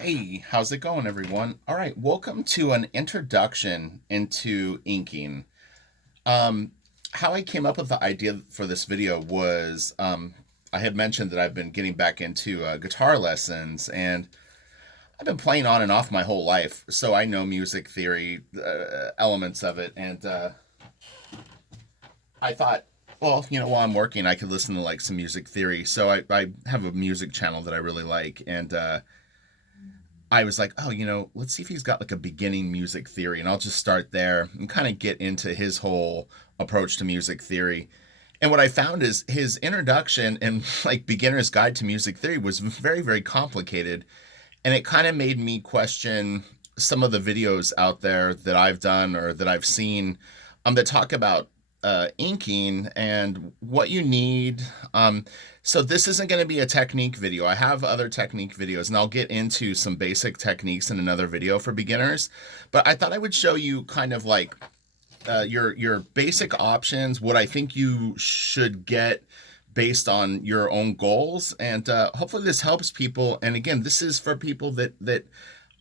Hey, how's it going, everyone? All right, welcome to an introduction into inking. Um, how I came up with the idea for this video was I had mentioned that I've been getting back into guitar lessons, and I've been playing on and off my whole life, so I know music theory elements of it. And I thought, well, while I'm working, I could listen to like some music theory. So I have a music channel that I really like, and I was like, oh, let's see if he's got like a beginning music theory, and I'll just start there and kind of get into his whole approach to music theory. And what I found is his introduction and like beginner's guide to music theory was very, very complicated. And it kind of made me question some of the videos out there that I've done or that I've seen that talk about inking and what you need. So this isn't going to be a technique video. I have other technique videos, and I'll get into some basic techniques in another video for beginners. But I thought I would show you kind of like your basic options, what I think you should get based on your own goals, and hopefully this helps people. And again, this is for people that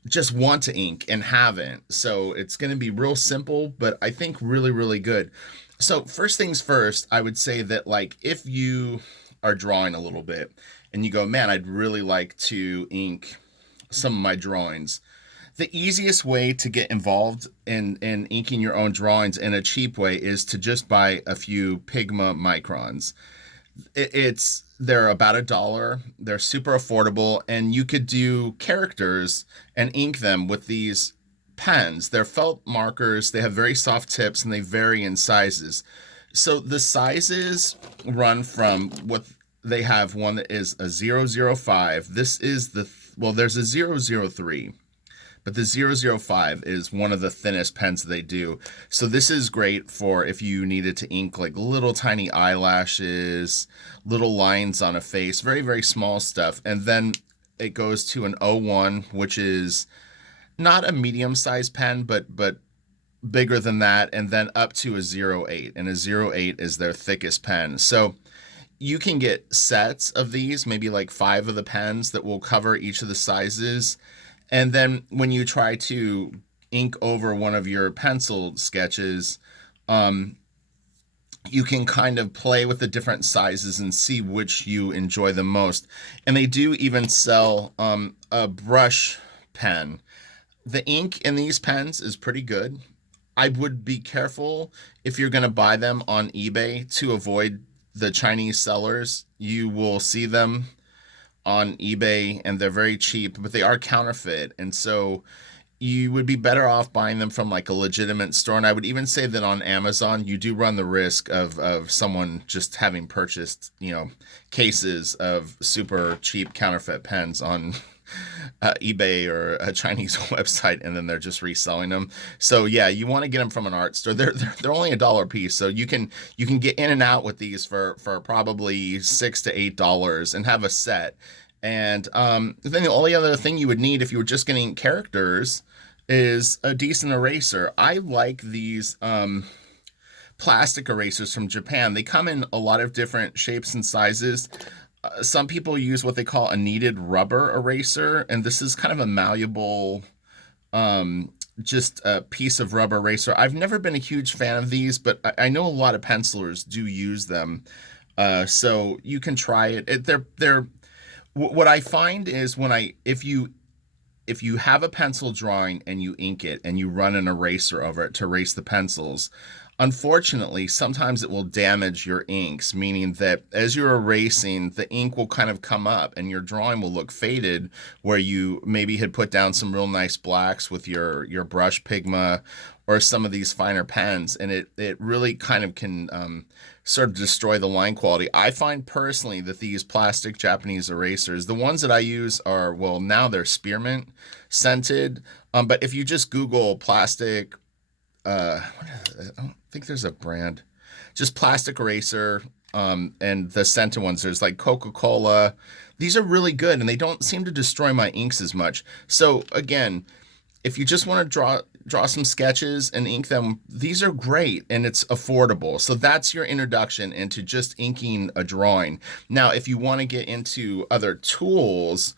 just want to ink and haven't. So it's going to be real simple, but I think really, really good. So first things first, I would say that like if you are drawing a little bit and you go, man, I'd really like to ink some of my drawings. The easiest way to get involved in inking your own drawings in a cheap way is to just buy a few Pigma microns. They're about $1. They're super affordable, and you could do characters and ink them with these pens. They're felt markers. They have very soft tips, and they vary in sizes. So the sizes run from what they have one that is a 005. This is well, there's a 003. But the 005 is one of the thinnest pens they do. So this is great for if you needed to ink like little tiny eyelashes, little lines on a face, very, very small stuff. And then it goes to an 01, which is not a medium-sized pen, but bigger than that, and then up to a 08. And a 08 is their thickest pen. So you can get sets of these, maybe like 5 of the pens that will cover each of the sizes. And then when you try to ink over one of your pencil sketches, you can kind of play with the different sizes and see which you enjoy the most. And they do even sell a brush pen. The ink in these pens is pretty good. I would be careful if you're going to buy them on eBay to avoid the Chinese sellers. You will see them on eBay and they're very cheap, but they are counterfeit. And so you would be better off buying them from like a legitimate store. And I would even say that on Amazon, you do run the risk of someone just having purchased, cases of super cheap counterfeit pens on eBay or a Chinese website, and then they're just reselling them. So yeah, you want to get them from an art store. They're only $1 a piece, so you can get in and out with these for probably $6 to $8 and have a set. And then the only other thing you would need if you were just getting characters is a decent eraser. I like these plastic erasers from Japan. They come in a lot of different shapes and sizes. Some people use what they call a kneaded rubber eraser, and this is kind of a malleable, just a piece of rubber eraser. I've never been a huge fan of these, but I know a lot of pencilers do use them. So you can try it. They're what I find is if you have a pencil drawing and you ink it and you run an eraser over it to erase the pencils, unfortunately, sometimes it will damage your inks, meaning that as you're erasing, the ink will kind of come up and your drawing will look faded where you maybe had put down some real nice blacks with your brush Pigma or some of these finer pens, and it really kind of can sort of destroy the line quality. I find personally that these plastic Japanese erasers, the ones that I use are, well, now they're spearmint scented, but if you just Google plastic, what is it? I don't think there's a brand, just plastic eraser, and the scented ones, there's like Coca-Cola. These are really good, and they don't seem to destroy my inks as much. So again, if you just want to draw some sketches and ink them, these are great, and it's affordable. So that's your introduction into just inking a drawing. Now, if you want to get into other tools,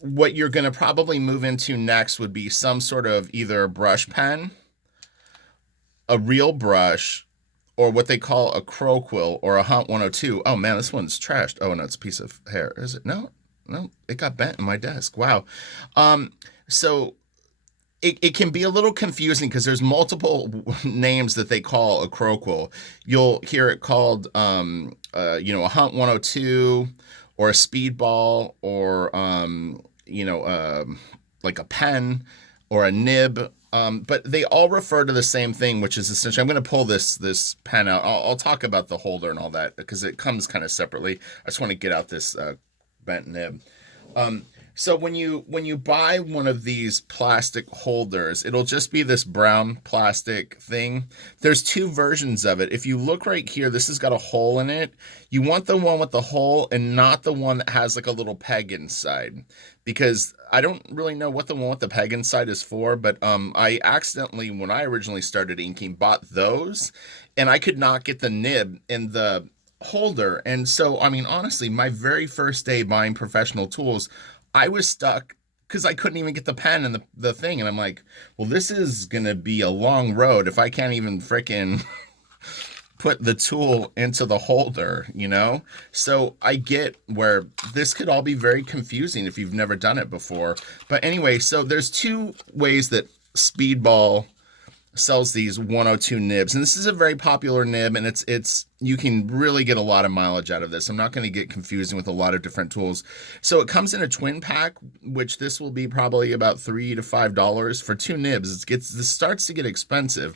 what you're going to probably move into next would be some sort of either brush pen, a real brush, or what they call a crow quill or a Hunt 102. Oh man, this one's trashed. Oh no, it's a piece of hair. Is it? No, no, it got bent in my desk. Wow. So it can be a little confusing because there's multiple names that they call a crow quill. You'll hear it called, a Hunt 102 or a speedball or, like a pen or a nib. But they all refer to the same thing, which is essentially, I'm going to pull this pen out. I'll talk about the holder and all that because it comes kind of separately. I just want to get out this bent nib. So when you buy one of these plastic holders, it'll just be this brown plastic thing. There's two versions of it. If you look right here, this has got a hole in it. You want the one with the hole and not the one that has like a little peg inside. Because I don't really know what the one with the peg inside is for, but I accidentally, when I originally started inking, bought those, and I could not get the nib in the holder. And so, I mean, honestly, my very first day buying professional tools, I was stuck because I couldn't even get the pen and the thing. And I'm like, well, this is going to be a long road if I can't even fricking put the tool into the holder, you know? So I get where this could all be very confusing if you've never done it before. But anyway, so there's two ways that Speedball sells these 102 nibs, and this is a very popular nib, and it's you can really get a lot of mileage out of this. I'm not going to get confusing with a lot of different tools. So it comes in a twin pack, which this will be probably about $3 to $5 for two nibs. This starts to get expensive,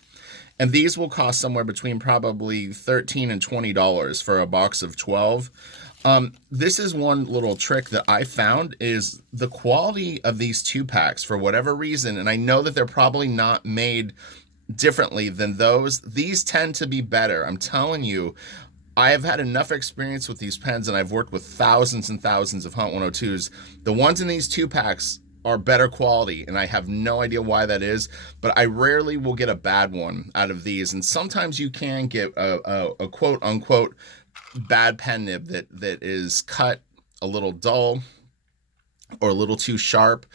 and these will cost somewhere between probably $13 and $20 for a box of 12. This is one little trick that I found is the quality of these two packs for whatever reason, and I know that they're probably not made differently than those. These tend to be better. I'm telling you, I have had enough experience with these pens, and I've worked with thousands and thousands of Hunt 102s. The ones in these two packs are better quality, and I have no idea why that is, but I rarely will get a bad one out of these. And sometimes you can get a quote unquote bad pen nib that is cut a little dull or a little too sharp,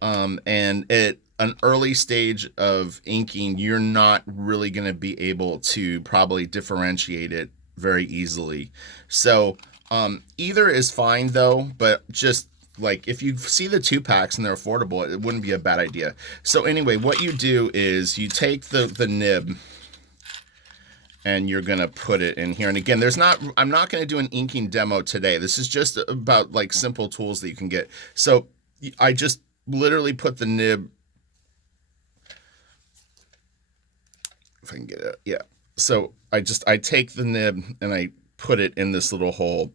and at an early stage of inking, you're not really going to be able to probably differentiate it very easily. So either is fine though, but just like if you see the two packs and they're affordable, it wouldn't be a bad idea. So anyway, what you do is you take the nib and you're going to put it in here. And again, I'm not going to do an inking demo today. This is just about like simple tools that you can get. So I just literally put the nib, if I can get it. Yeah. So I take the nib and I put it in this little hole.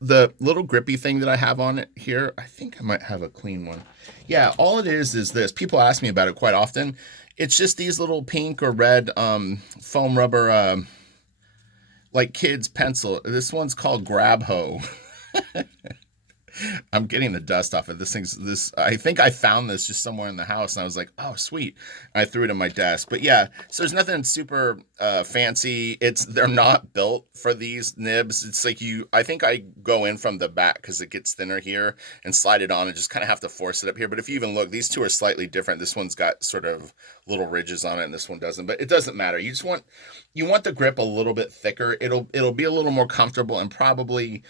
The little grippy thing that I have on it here, I think I might have a clean one. Yeah, all it is this. People ask me about it quite often. It's just these little pink or red foam rubber, like kids' pencil. This one's called Grab Ho. I'm getting the dust off of this. I think I found this just somewhere in the house, and I was like, oh, sweet. I threw it in my desk. But yeah, so there's nothing super fancy. They're not built for these nibs. It's like I think I go in from the back because it gets thinner here and slide it on and just kind of have to force it up here. But if you even look, these two are slightly different. This one's got sort of little ridges on it, and this one doesn't. But it doesn't matter. You want the grip a little bit thicker. It'll be a little more comfortable and probably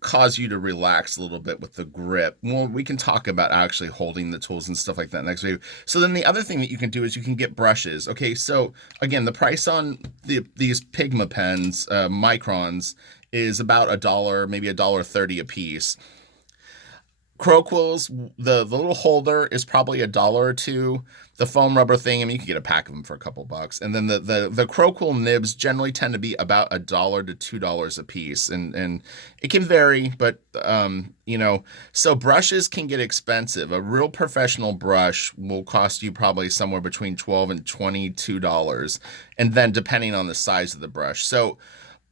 cause you to relax a little bit with the grip. Well, we can talk about actually holding the tools and stuff like that next video. So then the other thing that you can do is you can get brushes. Okay, so again, the price on these Pigma pens, microns, is about $1, maybe $1.30 a piece. Crow quills, the little holder is probably $1 or $2. The foam rubber thing, I mean, you can get a pack of them for a couple bucks. And then the crow quill nibs generally tend to be about $1 to $2 a piece, and it can vary, but so brushes can get expensive. A real professional brush will cost you probably somewhere between $12 and $22, and then depending on the size of the brush. So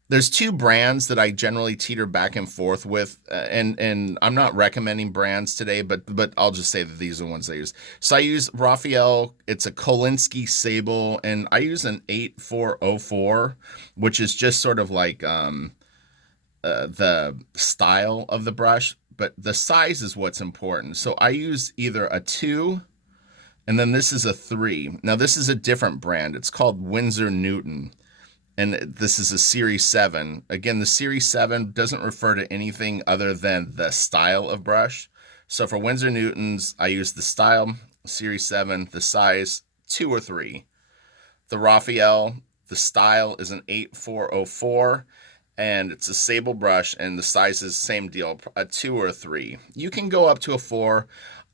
there's two brands that I generally teeter back and forth with, and I'm not recommending brands today, but I'll just say that these are the ones I use. So I use Raphael. It's a Kolinsky Sable, and I use an 8404, which is just sort of like the style of the brush. but the size is what's important. So I use either a 2, and then this is a 3. Now this is a different brand. It's called Winsor Newton, and this is a Series 7. Again, the Series 7 doesn't refer to anything other than the style of brush. So for Winsor Newtons, I use the style, Series 7, the size, 2 or 3. The Raphael, the style is an 8404, and it's a sable brush, and the size is same deal, a 2 or a 3. You can go up to a 4.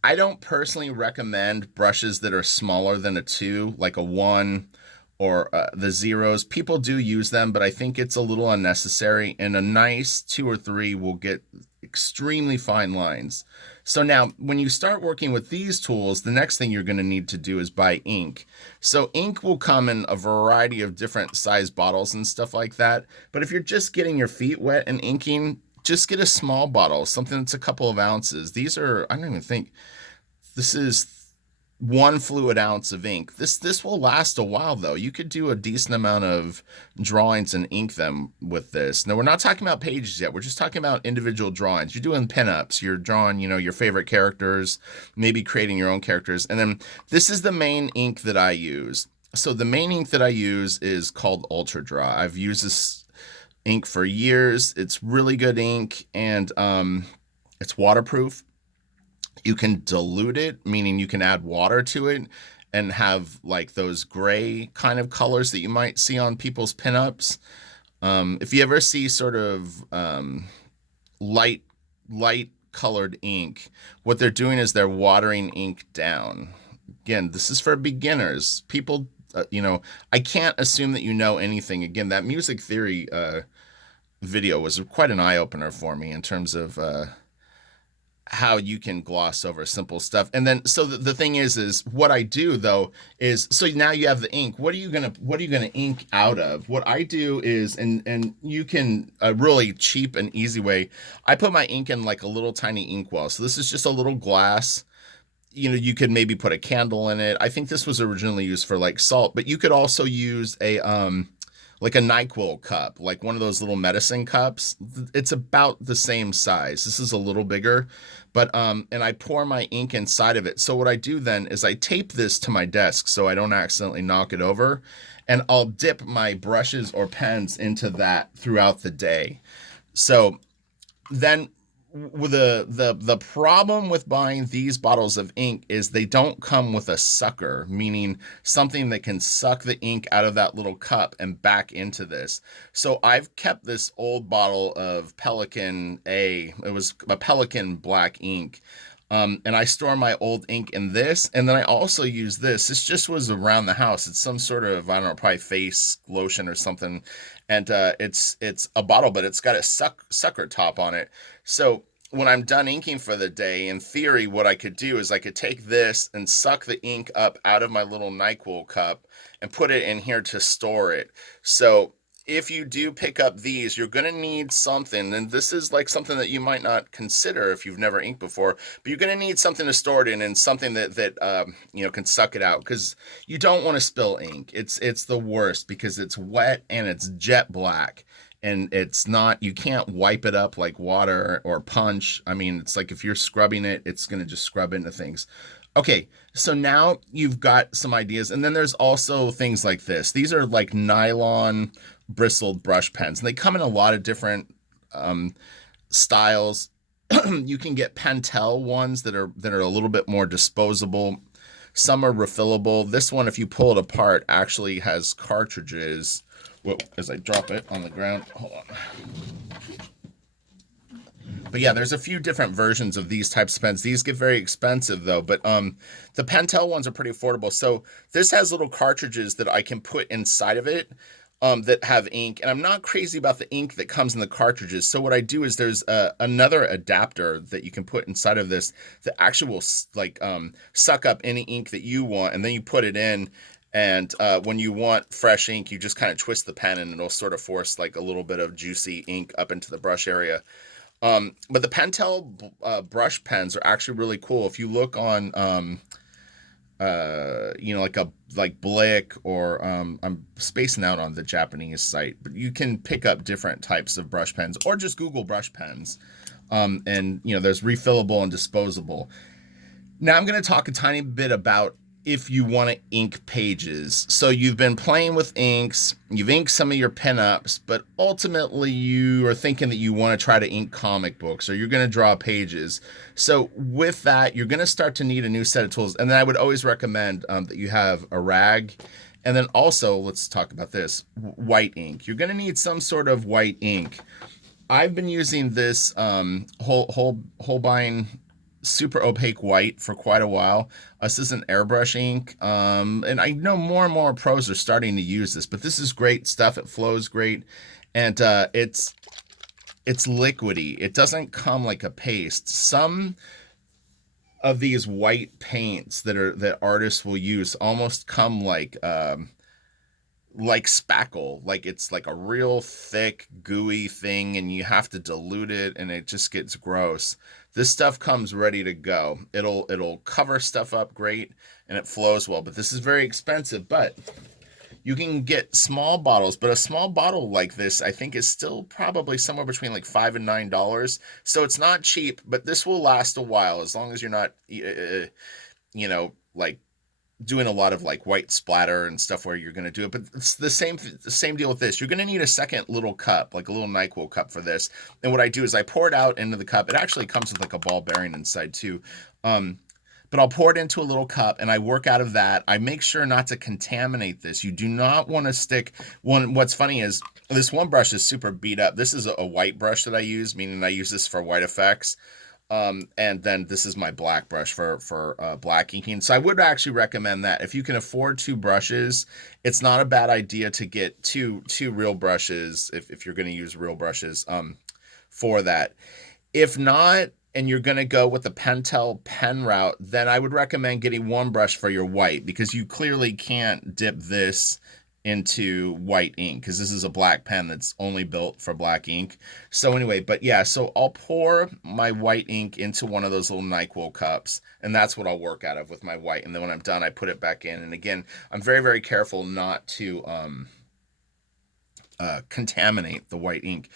I don't personally recommend brushes that are smaller than a 2, like a 1 or the zeros. People do use them, but I think it's a little unnecessary, and a nice 2 or 3 will get extremely fine lines. So now when you start working with these tools, the next thing you're going to need to do is buy ink. So ink will come in a variety of different size bottles and stuff like that. But if you're just getting your feet wet and inking, just get a small bottle, something that's a couple of ounces. These are, I don't even think, this is 1 fluid ounce of ink. This will last a while though. You could do a decent amount of drawings and ink them with this. Now we're not talking about pages yet. We're just talking about individual drawings. You're doing pinups. You're drawing, your favorite characters, maybe creating your own characters. And then this is the main ink that I use. So the main ink that I use is called Ultra Draw. I've used this ink for years. It's really good ink, and it's waterproof. You can dilute it, meaning you can add water to it and have like those gray kind of colors that you might see on people's pinups. If you ever see sort of light colored ink, what they're doing is they're watering ink down. Again, this is for beginners. People, I can't assume that you know anything. Again, that music theory video was quite an eye-opener for me in terms of how you can gloss over simple stuff. And then, so the thing is what I do though is, so now you have the ink. What are you gonna ink out of? What I do is, and you can, a really cheap and easy way, I put my ink in like a little tiny inkwell. So this is just a little glass. You could maybe put a candle in it. I think this was originally used for like salt, but you could also use a like a NyQuil cup, like one of those little medicine cups. It's about the same size. This is a little bigger, but and I pour my ink inside of it. So what I do then is I tape this to my desk so I don't accidentally knock it over, and I'll dip my brushes or pens into that throughout the day. So then with the problem with buying these bottles of ink is they don't come with a sucker, meaning something that can suck the ink out of that little cup and back into this. So I've kept this old bottle of Pelican A. It was a Pelican black ink. And I store my old ink in this, and then I also use this. This just was around the house. It's some sort of, I don't know, probably face lotion or something. And it's a bottle, but it's got a sucker top on it. So when I'm done inking for the day, in theory, what I could do is I could take this and suck the ink up out of my little NyQuil cup and put it in here to store it. So if you do pick up these, you're going to need something, and this is like something that you might not consider if you've never inked before, but you're going to need something to store it in, and something that can suck it out, because you don't want to spill ink. It's the worst because it's wet and it's jet black, and it's not, you can't wipe it up like water or punch. I mean, it's like if you're scrubbing it, it's going to just scrub into things. Okay, so now you've got some ideas, and then there's also things like this. These are like nylon bristled brush pens, and they come in a lot of different styles. You can get Pentel ones that are a little bit more disposable. Some are refillable. This one, if you pull it apart, actually has cartridges. Whoa, as I drop it on the ground, hold on. But yeah, there's a few different versions of these types of pens. These get very expensive though, but the Pentel ones are pretty affordable. So this has little cartridges that I can put inside of it that have ink, and I'm not crazy about the ink that comes in the cartridges. So what I do is there's another adapter that you can put inside of this that actually will suck up any ink that you want, and then you put it in. And when you want fresh ink, you just kind of twist the pen, and it'll sort of force like a little bit of juicy ink up into the brush area. But the Pentel brush pens are actually really cool. If you look on, like Blick, or I'm spacing out on the Japanese site, but you can pick up different types of brush pens, or just Google brush pens. And there's refillable and disposable. Now I'm going to talk a tiny bit about if you want to ink pages. So you've been playing with inks, you've inked some of your pinups, but ultimately you are thinking that you want to try to ink comic books or you're going to draw pages. So with that, you're going to start to need a new set of tools. And then I would always recommend that you have a rag. And then also, let's talk about this, white ink. You're going to need some sort of white ink. I've been using this Holbein super opaque white for quite a while. This is an airbrush ink, and I know more and more pros are starting to use this, but this is great stuff. It flows great, and it's liquidy. It doesn't come like a paste. Some of these white paints that artists will use almost come like spackle, like it's like a real thick gooey thing and you have to dilute it and it just gets gross. This stuff comes ready to go. It'll cover stuff up great and it flows well, but this is very expensive. But you can get small bottles, but a small bottle like this I think is still probably somewhere between like $5 and $9. So it's not cheap, but this will last a while as long as you're not like doing a lot of like white splatter and stuff where you're going to do it. But it's the same deal with this. You're going to need a second little cup, like a little NyQuil cup for this. And what I do is I pour it out into the cup. It actually comes with like a ball bearing inside too. But I'll pour it into a little cup and I work out of that. I make sure not to contaminate this. You do not want to stick one. What's funny is this one brush is super beat up. This is a white brush that I use, meaning I use this for white effects. And then this is my black brush for black inking. So I would actually recommend that if you can afford two brushes, it's not a bad idea to get two real brushes if you're going to use real brushes for that. If not, and you're going to go with the Pentel pen route, then I would recommend getting one brush for your white because you clearly can't dip this into white ink because this is a black pen that's only built for black ink. So anyway, but yeah, so I'll pour my white ink into one of those little NyQuil cups and that's what I'll work out of with my white. And then when I'm done, I put it back in. And again, I'm very, very careful not to contaminate the white ink.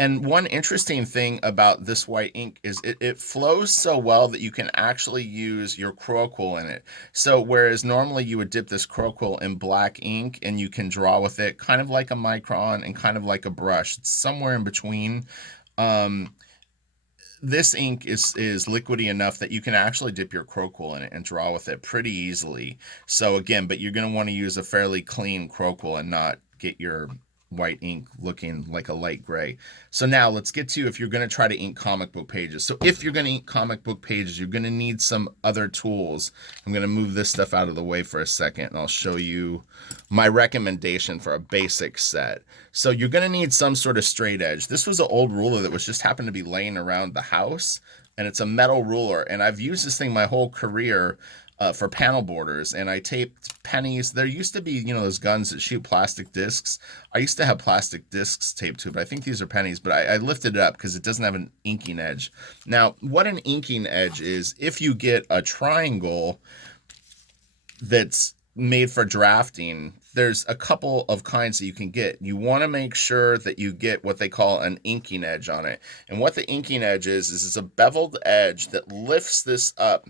And one interesting thing about this white ink is it flows so well that you can actually use your Croquil in it. So whereas normally you would dip this Croquil in black ink and you can draw with it kind of like a micron and kind of like a brush. It's somewhere in between. This ink is liquidy enough that you can actually dip your Croquil in it and draw with it pretty easily. So again, but you're going to want to use a fairly clean Croquil and not get your white ink looking like a light gray. So now let's get to if you're going to try to ink comic book pages. So if you're going to ink comic book pages, you're going to need some other tools. I'm going to move this stuff out of the way for a second and I'll show you my recommendation for a basic set. So you're going to need some sort of straight edge. This was an old ruler that was just happened to be laying around the house and it's a metal ruler and I've used this thing my whole career for panel borders, and I taped pennies. There used to be, those guns that shoot plastic discs. I used to have plastic discs taped to it, but I think these are pennies, but I lifted it up because it doesn't have an inking edge. Now, what an inking edge is, if you get a triangle that's made for drafting, there's a couple of kinds that you can get. You want to make sure that you get what they call an inking edge on it. And what the inking edge is it's a beveled edge that lifts this up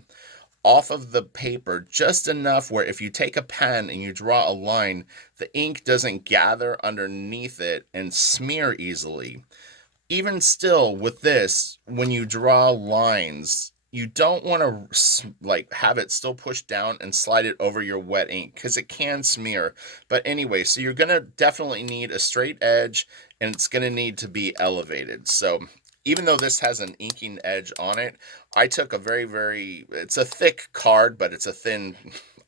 off of the paper just enough where if you take a pen and you draw a line, the ink doesn't gather underneath it and smear easily. Even still with this, when you draw lines, you don't want to have it still pushed down and slide it over your wet ink because it can smear. But anyway, so you're going to definitely need a straight edge and it's going to need to be elevated. So even though this has an inking edge on it, I took a it's a thick card, but it's a thin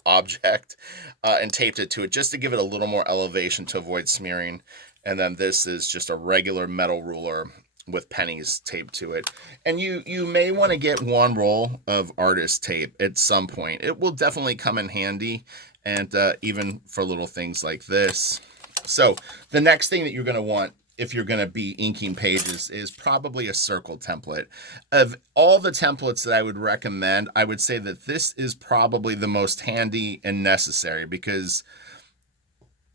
object, and taped it to it just to give it a little more elevation to avoid smearing. And then this is just a regular metal ruler with pennies taped to it. And you may want to get one roll of artist tape at some point. It will definitely come in handy, and even for little things like this. So the next thing that you're going to want if you're going to be inking pages is probably a circle template. Of all the templates that I would recommend, I would say that this is probably the most handy and necessary because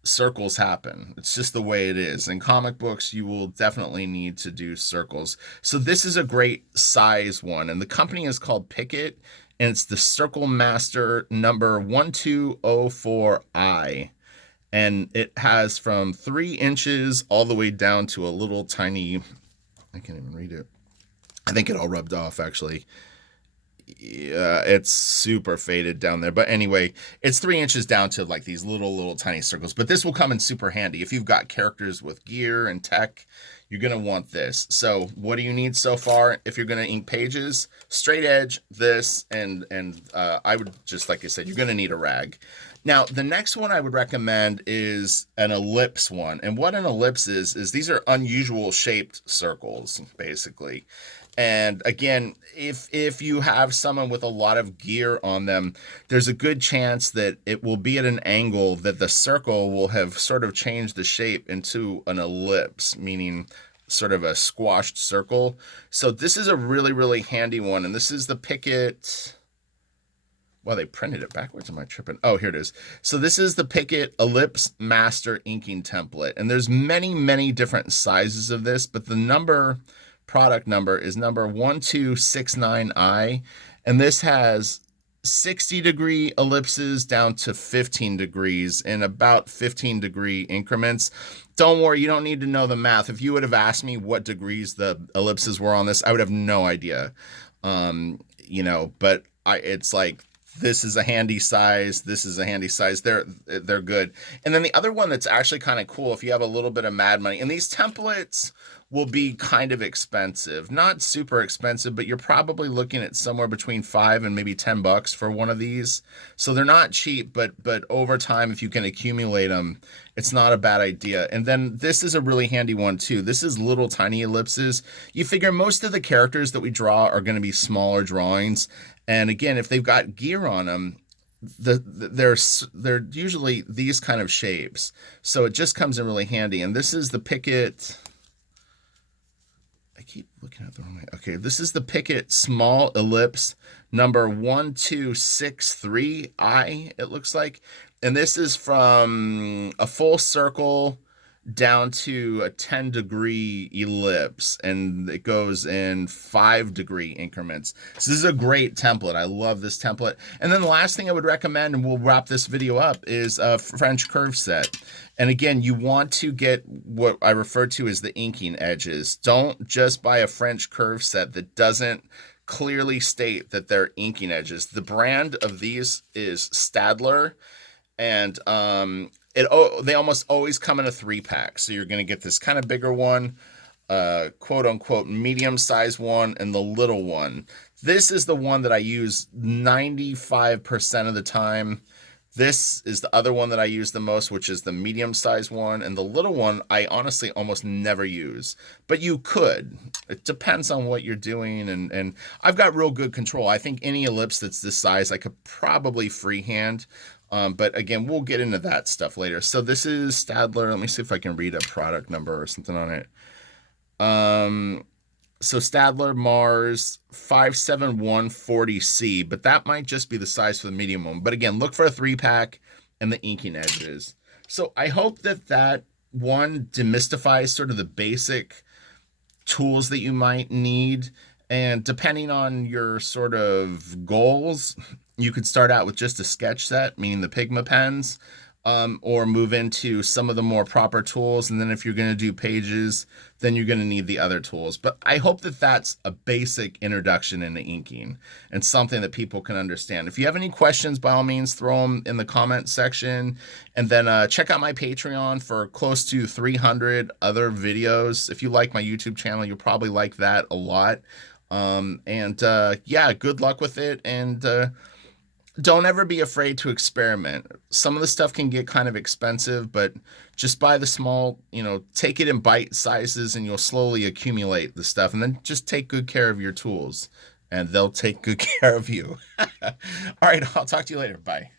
circles happen. It's just the way it is. In comic books, you will definitely need to do circles. So this is a great size one, and the company is called Picot, and it's the Circle Master number 1204I. And it has from 3 inches all the way down to a little tiny, I can't even read it. I think it all rubbed off actually. Yeah, it's super faded down there. But anyway, it's 3 inches down to like these little tiny circles. But this will come in super handy. If you've got characters with gear and tech, you're going to want this. So what do you need so far if you're going to ink pages? Straight edge, this, and I would just, like I said, you're going to need a rag. Now, the next one I would recommend is an ellipse one. And what an ellipse is these are unusual shaped circles, basically. And again, if you have someone with a lot of gear on them, there's a good chance that it will be at an angle that the circle will have sort of changed the shape into an ellipse, meaning sort of a squashed circle. So this is a really handy one. And this is the Picot. Well, they printed it backwards. Am I tripping? Oh, here it is. So this is the Picot Ellipse Master inking template. And there's many different sizes of this, but the product number is number 1269I. And this has 60-degree ellipses down to 15 degrees in about 15-degree increments. Don't worry, you don't need to know the math. If you would have asked me what degrees the ellipses were on this, I would have no idea. But it's like, this is a handy size. This is a handy size. They're good. And then the other one that's actually kind of cool, if you have a little bit of mad money, and these templates will be kind of expensive, not super expensive, but you're probably looking at somewhere between $5 and maybe $10 for one of these. So they're not cheap, but over time, if you can accumulate them, it's not a bad idea. And then this is a really handy one too. This is little tiny ellipses. You figure most of the characters that we draw are going to be smaller drawings. And again, if they've got gear on them, they're usually these kind of shapes. So it just comes in really handy. And this is the Picot. I keep looking at the wrong way. Okay, this is the Picot Small Ellipse number 1263I, it looks like. And this is from a full circle down to a 10-degree ellipse, and it goes in 5-degree increments. So this is a great template. I love this template. And then the last thing I would recommend, and we'll wrap this video up, is a French curve set. And again, you want to get what I refer to as the inking edges. Don't just buy a French curve set that doesn't clearly state that they're inking edges. The brand of these is Staedtler, and they almost always come in a 3-pack. So you're going to get this kind of bigger one, quote unquote medium size one, and the little one. This is the one that I use 95% of the time. This is the other one that I use the most, which is the medium size one. And the little one, I honestly almost never use, but you could. It depends on what you're doing. And I've got real good control. I think any ellipse that's this size, I could probably freehand. But again, we'll get into that stuff later. So this is Staedtler. Let me see if I can read a product number or something on it. So Staedtler Mars 57140C, but that might just be the size for the medium one. But again, look for a 3-pack and the inking edges. So I hope that one demystifies sort of the basic tools that you might need. And depending on your sort of goals, you could start out with just a sketch set, meaning the Pigma pens, or move into some of the more proper tools. And then if you're going to do pages, then you're going to need the other tools. But I hope that that's a basic introduction into inking and something that people can understand. If you have any questions, by all means, throw them in the comment section. And then check out my Patreon for close to 300 other videos. If you like my YouTube channel, you'll probably like that a lot. Yeah, good luck with it. And don't ever be afraid to experiment. Some of the stuff can get kind of expensive, but just buy the small, take it in bite sizes and you'll slowly accumulate the stuff. And then just take good care of your tools and they'll take good care of you. All right, I'll talk to you later. Bye.